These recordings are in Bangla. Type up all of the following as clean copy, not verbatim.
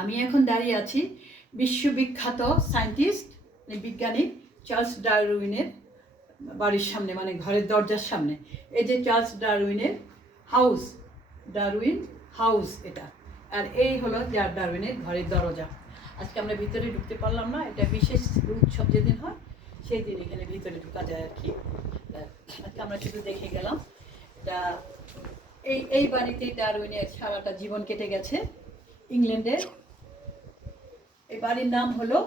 আমি এখন দাঁড়িয়ে আছি বিশ্ববিখ্যাত সায়েন্টিস্ট বিজ্ঞানী চার্লস ডারউইনের বাড়ির সামনে, মানে ঘরের দরজার সামনে। এই যে চার্লস ডারউইনের হাউস, ডারউইন হাউস এটা, আর এই হলো ডারউইনের ঘরের দরজা। আজকে আমরা ভিতরে ঢুকতে পারলাম না, এটা বিশেষ উৎসব যেদিন হয় সেই দিন এখানে ভিতরে ঢুকা যায় আর কি। আজকে আমরা শুধু দেখে গেলাম। এটা এই বাড়িতেই ডারউইনের সারাটা জীবন কেটে গেছে ইংল্যান্ডে। এই বাড়ির নাম হলো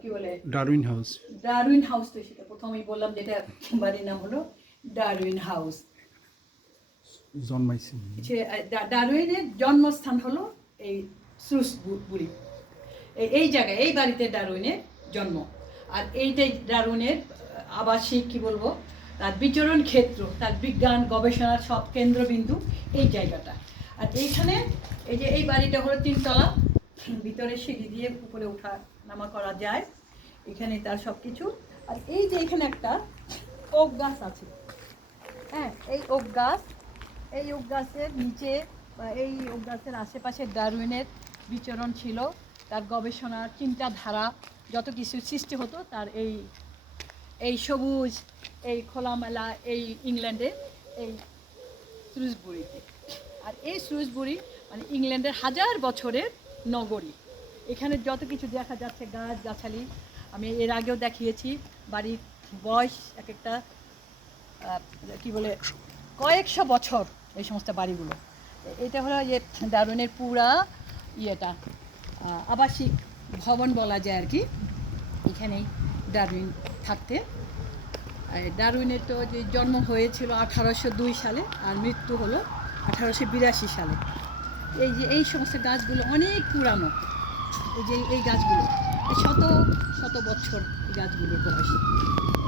কি বলে, ডারউইন হাউস। Darwin house. তো সেটা প্রথমেই বললাম, যেটা বাড়ির নাম হলো ডারউইন হাউস। জন্মাইছেন ডারউইনের জন্মস্থান হলো এই শ্রুসবুরি, এই জায়গায়, এই বাড়িতে ডারউইনের জন্ম। আর এইটাই ডারউইনের আবাসিক, কি বলবো, তার বিচরণ ক্ষেত্র, তার বিজ্ঞান গবেষণার সব কেন্দ্রবিন্দু এই জায়গাটা। আর এইখানে এই যে এই বাড়িটা হলো 3 তলা, ভিতরে সিঁড়ি দিয়ে উপরে ওঠা নামা করা যায়, এখানে তার সব কিছু। আর এই যে এখানে একটা ওক গাছ আছে, হ্যাঁ, এই ওক গাছের নিচে বা এই ওক গাছের আশেপাশে ডারউইনের বিচরণ ছিল, তার গবেষণার চিন্তাধারা যত কিছু সৃষ্টি হতো তার এই সবুজ, এই খোলামেলা এই ইংল্যান্ডে, এই শ্রুসবুরিতে। আর এই শ্রুসবুরি মানে ইংল্যান্ডের 1000 বছরের নগরী। এখানে যত কিছু দেখা যাচ্ছে, গাছ গাছালি, আমি এর আগেও দেখিয়েছি। বাড়ির বয়স এক একটা কি বলে কয়েকশো বছর এই সমস্ত বাড়িগুলো। এটা হলো যে ডারউইনের পুরা ইয়েটা আবাসিক ভবন বলা যায় আর কি। এখানেই ডারউইন থাকতে। ডারউইনের তো যে জন্ম হয়েছিল 1802 সালে, আর মৃত্যু হলো 1882 সালে। এই যে এই সমস্ত গাছগুলো অনেক পুরানো, এই যে এই গাছগুলো শত শত বছর এই গাছগুলোর বয়স।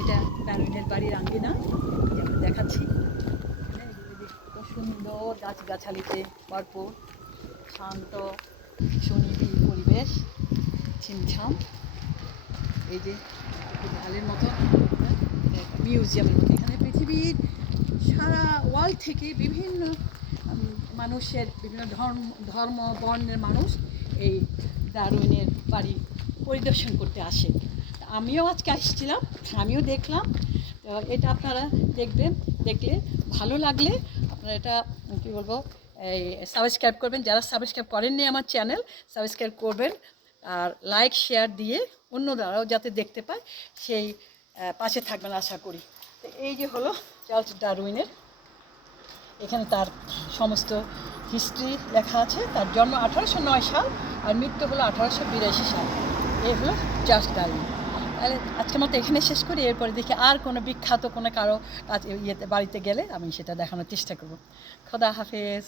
এটা ডারউইনের বাড়ির আঙ্গিনা, যেমন দেখাচ্ছি। কত সুন্দর গাছগাছালিতে ভরপুর, শান্ত সুনিবিড় পরিবেশ, ছিমছাম। এই যে ঢালের মতো মিউজিয়ামের মতো, এখানে পৃথিবীর সারা ওয়ার্ল্ড থেকে বিভিন্ন মানুষের, বিভিন্ন ধর্ম বর্ণের মানুষ এই ডারউইনের বাড়ি পরিদর্শন করতে আসে। আমিও আজকে আসছিলাম, আমিও দেখলাম। তো এটা আপনারা দেখবেন, দেখলে ভালো লাগলে আপনারা এটা কী বলবো, এই সাবস্ক্রাইব করবেন। যারা সাবস্ক্রাইব করেননি আমার চ্যানেল, সাবস্ক্রাইব করবেন। আর লাইক শেয়ার দিয়ে অন্যরাও যাতে দেখতে পায় সেই পাশে থাকবেন আশা করি। তো এই যে হলো চার্লস ডারউইনের, এখানে তার সমস্ত হিস্ট্রি লেখা আছে। তার জন্ম 1809 সাল আর মৃত্যু হলো 1882 সাল। এই হলো চার্লস ডারউইন। তাহলে আজকের মতো এখানে শেষ করি। এরপরে দেখি আর কোনো বিখ্যাত কোনো কারো কাছে বাড়িতে গেলে আমি সেটা দেখানোর চেষ্টা করব। খোদা হাফেজ।